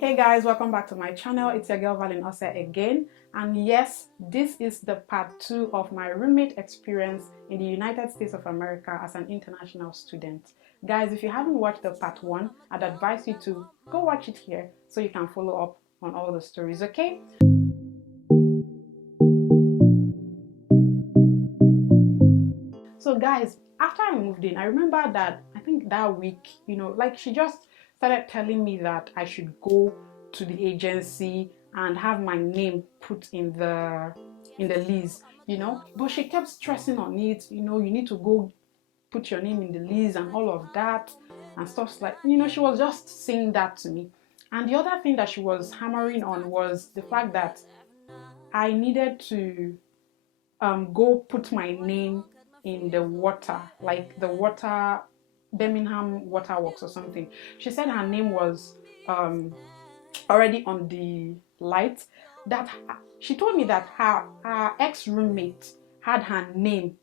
Hey guys, welcome back to my channel. It's your girl Valin Ose again, and yes, this is the part 2 of my roommate experience in the United States of America as an international student. Guys, if you haven't watched the part 1, I'd advise you to go watch it here so you can follow up on all the stories, okay? So guys, after I moved in, I remember that I think that week, like she just started telling me that I should go to the agency and have my name put in the lease, but she kept stressing on it, you need to go put your name in the lease and all of that and stuff like, she was just saying that to me. And the other thing that she was hammering on was the fact that I needed to go put my name in the water, like the water, Birmingham Waterworks or something. She said her name was already on the light. That she told me that her ex-roommate had her name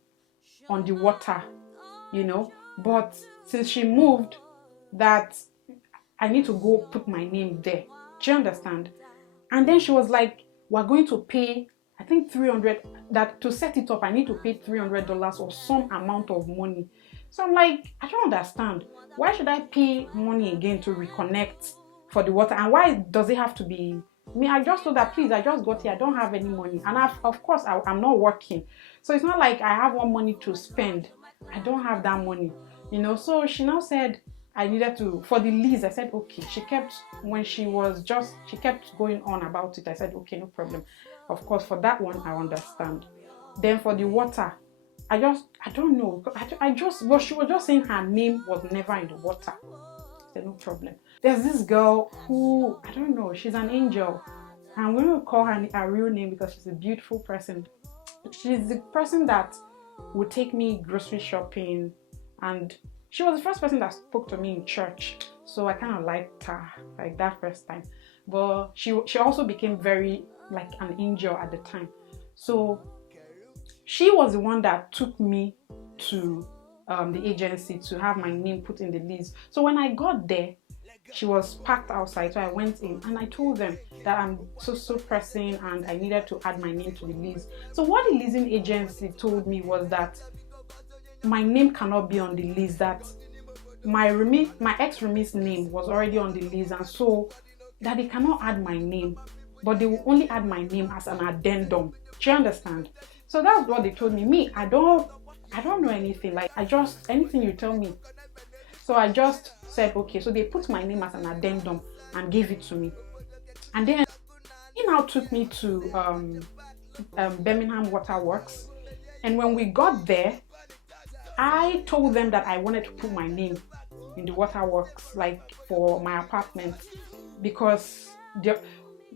on the water, but since she moved, that I need to go put my name there. Do you understand? And then she was like, we're going to pay, I think 300, that to set it up I need to pay $300 or some amount of money. So I'm like, I don't understand. Why should I pay money again to reconnect for the water? And why does it have to be me? I just told her, please, I just got here, I don't have any money, and of course I'm not working, so it's not like I have one money to spend. I don't have that money, So she now said I needed to, for the lease. I said okay. She kept going on about it. I said okay, no problem. Of course, for that one I understand. Then for the water, I don't know. But she was just saying her name was never in the water. I said no problem. There's this girl who, I don't know, she's an angel. I'm going to call her real name because she's a beautiful person. She's the person that would take me grocery shopping, and she was the first person that spoke to me in church. So I kind of liked her like that first time. But she also became very like an angel at the time. So she was the one that took me to the agency to have my name put in the lease. So when I got there, she was parked outside, so I went in and I told them that I'm so pressing and I needed to add my name to the lease. So what the leasing agency told me was that my name cannot be on the lease, that my ex-roommate's name was already on the lease, and so that they cannot add my name, but they will only add my name as an addendum. Do you understand? So that's what they told me. Me, I don't know anything. Like, anything you tell me. So I just said okay. So they put my name as an addendum and gave it to me. And then he now took me to Birmingham Waterworks. And when we got there, I told them that I wanted to put my name in the waterworks, like for my apartment, because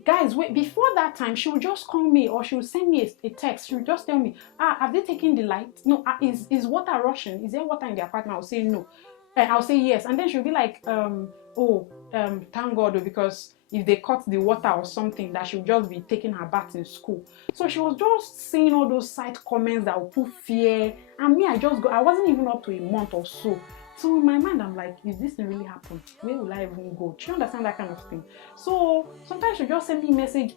guys, wait, before that time, she would just call me or she would send me a text. She would just tell me, have they taken the light? No, is water rushing? Is there water in the apartment? I'll say no. And I'll say yes. And then she'll be like, thank God, because if they cut the water or something, that she'll just be taking her bath in school. So she was just saying all those side comments that would put fear. And me, I wasn't even up to a month or so. So in my mind, I'm like, if this thing really happen, where will I even go? Do you understand that kind of thing? So sometimes she'll just send me a message,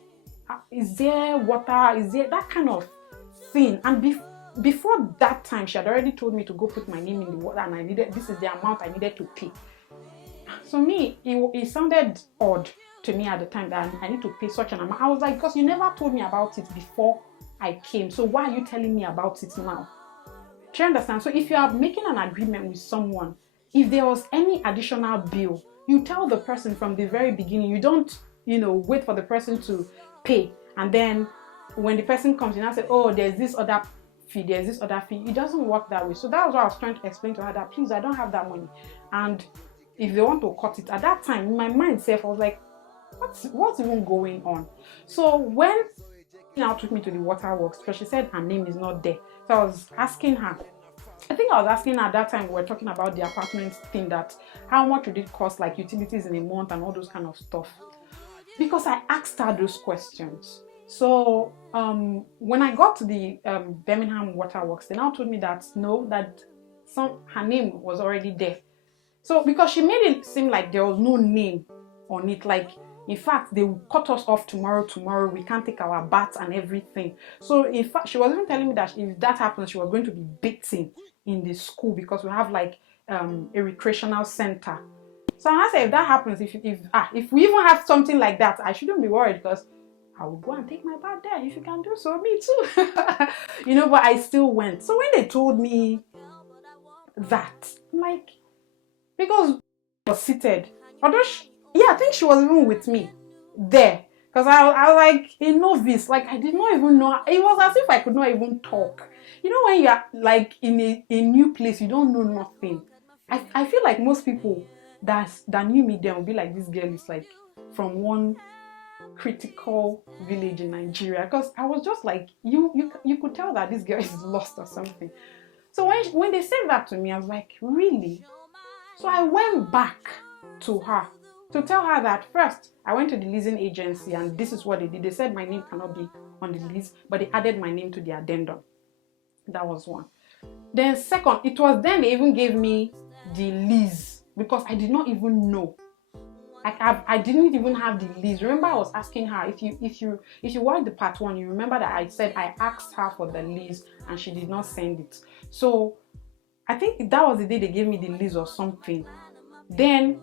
is there water? Is there that kind of thing? And before that time, she had already told me to go put my name in the water, and this is the amount I needed to pay. So me, it sounded odd to me at the time that I need to pay such an amount. I was like, because you never told me about it before I came, so why are you telling me about it now? Do you understand? So if you are making an agreement with someone, if there was any additional bill, you tell the person from the very beginning. You don't, wait for the person to pay, and then when the person comes in and say, oh, there's this other fee. It doesn't work that way. So that was what I was trying to explain to her, that please, I don't have that money. And if they want to cut it, at that time, in my mind self, I was like, what's even going on? So when she now took me to the waterworks, because she said her name is not there. So I was asking her, at that time, we were talking about the apartment thing, that how much would it cost, like utilities in a month and all those kind of stuff. Because I asked her those questions. So when I got to the Birmingham Waterworks, they now told me that no, that her name was already there. So because she made it seem like there was no name on it, like In fact, they will cut us off tomorrow. We can't take our baths and everything. So in fact, she was even telling me that if that happens, she was going to be beaten in the school because we have like a recreational center. So I said, if that happens, if we even have something like that, I shouldn't be worried because I will go and take my bath there. If you can do so, me too. But I still went. So when they told me that, I'm like, because I was seated, although I think she was even with me there. Because I was like a novice, like I did not even know. It was as if I could not even talk. When you're like in a new place, you don't know nothing. I feel like most people that knew me then would be like, this girl is like from one critical village in Nigeria, because I was just like, you could tell that this girl is lost or something. So when they said that to me, I was like, really? So I went back to her to tell her that first I went to the leasing agency and this is what they did. They said my name cannot be on the lease, but they added my name to the addendum. That was one. Then second, it was then they even gave me the lease because I did not even know. I didn't even have the lease. Remember, I was asking her if you watch the part 1, you remember that I said I asked her for the lease and she did not send it. So I think that was the day they gave me the lease or something. Then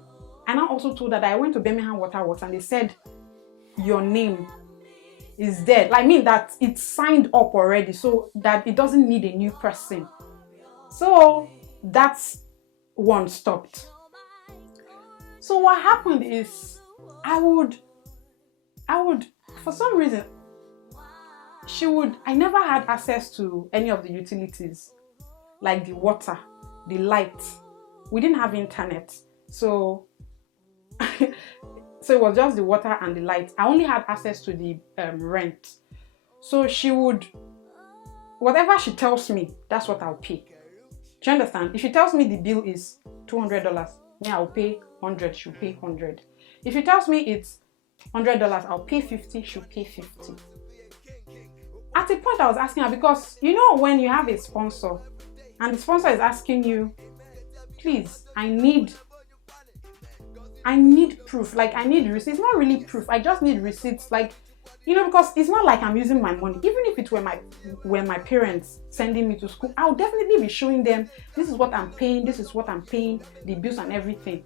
and I also told her that I went to Birmingham Water Works and they said your name is there. I mean that it's signed up already, so that it doesn't need a new person. So that's one stopped. So what happened is I would for some reason I never had access to any of the utilities, like the water, the light. We didn't have internet, so so it was just the water and the light. I only had access to the rent. So whatever she tells me, that's what I'll pay. Do you understand? If she tells me the bill is $200, I'll pay 100, she'll pay 100. If she tells me it's $100, I'll pay 50, she'll pay 50. At a point I was asking her, because when you have a sponsor and the sponsor is asking you, please, I need proof, like I need receipts. It's not really proof, I just need receipts, like because it's not like I'm using my money. Even if it were my parents sending me to school, I'll definitely be showing them this is what I'm paying, the bills and everything.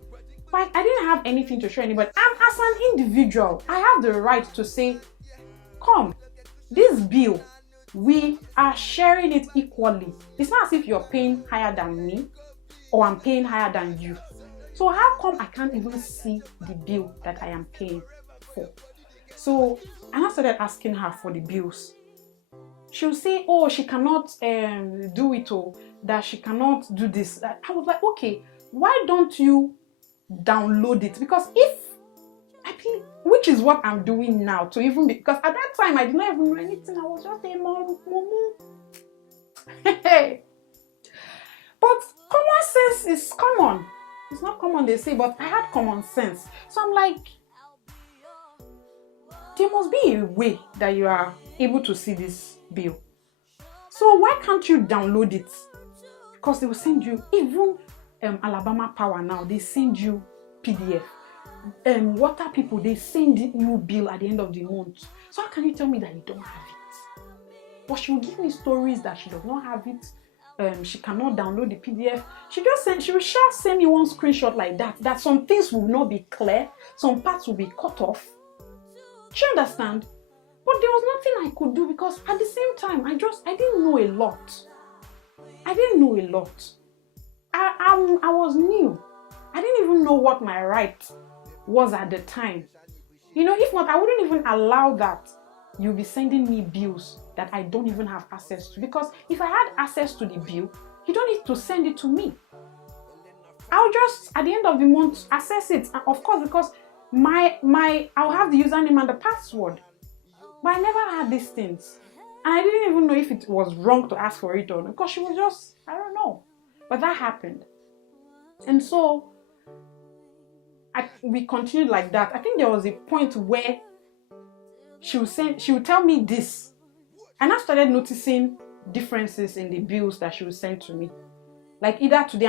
But I didn't have anything to show anybody. And as an individual, I have the right to say, come, this bill, we are sharing it equally. It's not as if you're paying higher than me or I'm paying higher than you. So how come I can't even see the bill that I am paying for? So I started asking her for the bills. She'll say, oh, she cannot do it, or that she cannot do this. I was like, okay, why don't you download it? Because which is what I'm doing now, because at that time I did not even know anything. I was just a mom. But common sense is common. It's not common, they say, but I had common sense. So I'm like, there must be a way that you are able to see this bill. So why can't you download it? Because they will send you, even Alabama Power now, they send you PDF. Water people, they send you bill at the end of the month. So how can you tell me that you don't have it? But she will give me stories that she does not have it. She cannot download the PDF. She will just send me one screenshot like that some things will not be clear, some parts will be cut off. Do you understand? But there was nothing I could do, because at the same time, I didn't know a lot. I was new. I didn't even know what my right was at the time. If not, I wouldn't even allow that you'll be sending me bills that I don't even have access to. Because if I had access to the bill, you don't need to send it to me. I'll just, at the end of the month, access it. And of course, because I'll have the username and the password. But I never had these things. And I didn't even know if it was wrong to ask for it or not, because she was just, I don't know. But that happened. And so we continued like that. I think there was a point where she would tell me this. And I started noticing differences in the bills that she would send to me. Like either today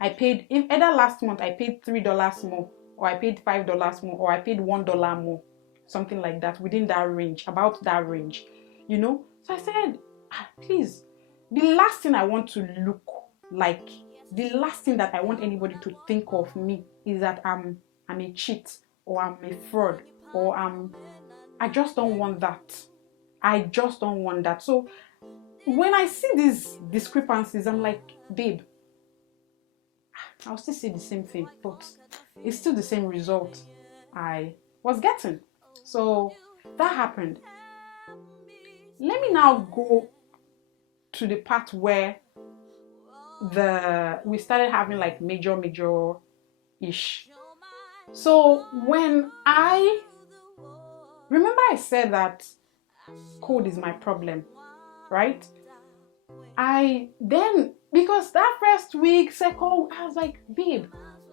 either last month I paid $3 more or I paid $5 more, or I paid $1 more, something like that, within that range, about that range, you know. So I said, please, the last thing I want to look like, the last thing that I want anybody to think of me is that I'm a cheat, or I'm a fraud, or I just don't want that. I just don't want that. So when I see these discrepancies, I'm like, babe, I'll still say the same thing, but it's still the same result I was getting. So that happened. Let me now go to the part where we started having like major ish. So when I remember, I said that code is my problem, right? Because that first week, second, I was like, babe,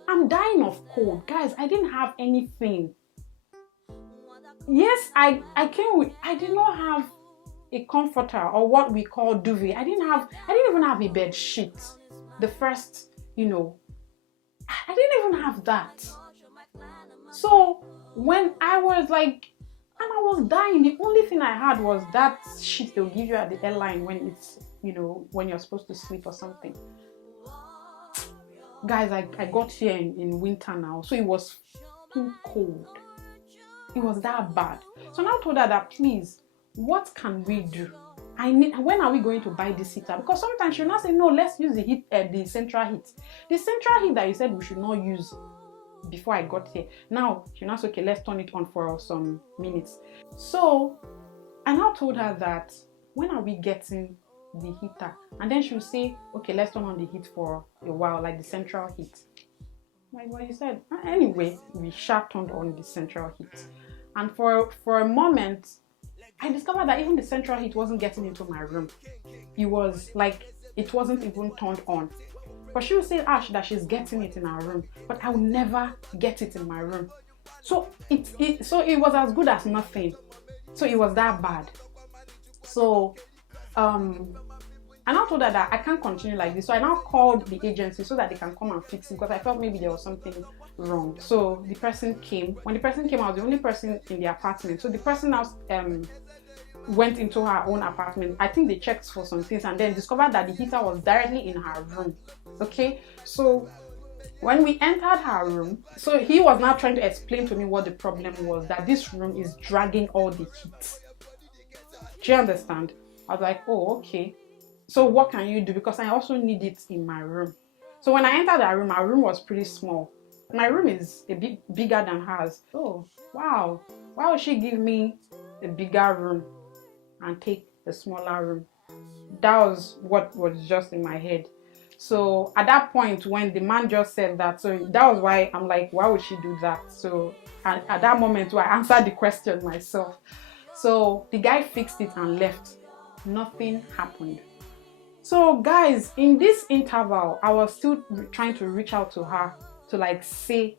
I'm dying of cold. Guys, I didn't have anything. Yes, I did not have a comforter, or what we call duvet. I didn't even have a bed sheet. The first, I didn't even have that. So when I was like, and I was dying, the only thing I had was that sheet they'll give you at the airline when it's, when you're supposed to sleep or something. Guys, I got here in winter now, so it was too cold. It was that bad. So now I told her that, please, what can we do? When are we going to buy this heater? Because sometimes she'll not say, no, let's use the central heat. The central heat that you said we should not use before I got here. Now she'll not say, okay, let's turn it on for some minutes. So I now told her that, when are we getting the heater? And then she'll say, okay, let's turn on the heat for a while, like the central heat. Like what you said. Anyway, we turned on the central heat. And for a moment, I discovered that even the central heat wasn't getting into my room. It was like, it wasn't even turned on. But she would say, Ash, that she's getting it in her room, but I will never get it in my room. So it was as good as nothing. So it was that bad. So I now told her that I can't continue like this. So I now called the agency so that they can come and fix it, because I felt maybe there was something wrong. So the person came. When the person came, I was the only person in the apartment. So the person now went into her own apartment. I think they checked for some things and then discovered that the heater was directly in her room. Okay, so when we entered her room, so he was now trying to explain to me what the problem was, that this room is dragging all the heat. Do you understand? I was like, oh, okay. So what can you do? Because I also need it in my room. So when I entered her room was pretty small. My room is a bit bigger than hers. Oh, wow. Why would she give me a bigger room and take a smaller room? That was what was just in my head. So at that point, when the man just said that, so that was why I'm like, why would she do that? So at that moment, I answered the question myself. So the guy fixed it and left. Nothing happened. So guys, in this interval, I was still trying to reach out to her to like say,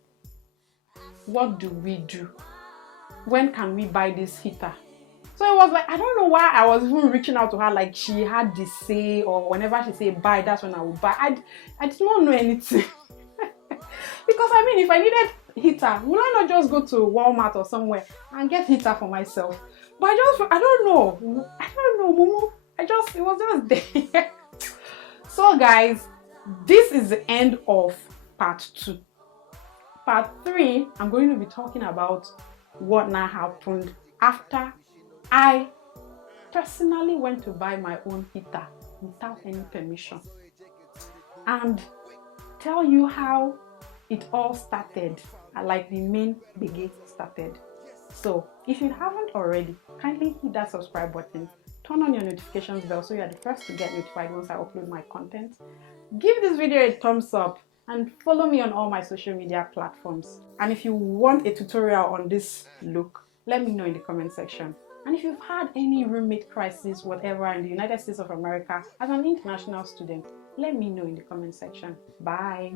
what do we do? When can we buy this heater? So it was like, I don't know why I was even reaching out to her, like she had the say, or whenever she say buy, that's when I would buy. I did not know anything. Because I mean, if I needed heater, would I not just go to Walmart or somewhere and get heater for myself? But I don't know, Momo. It was just there. So guys, this is the end of part 2. Part 3, I'm going to be talking about what now happened after I personally went to buy my own heater without any permission, and tell you how it all started, like the main brigade started. So if you haven't already, kindly hit that subscribe button, turn on your notifications bell so you are the first to get notified once I upload my content. Give this video a thumbs up and follow me on all my social media platforms. And if you want a tutorial on this look, let me know in the comment section. And if you've had any roommate crisis, whatever, in the United States of America as an international student, let me know in the comment section. Bye.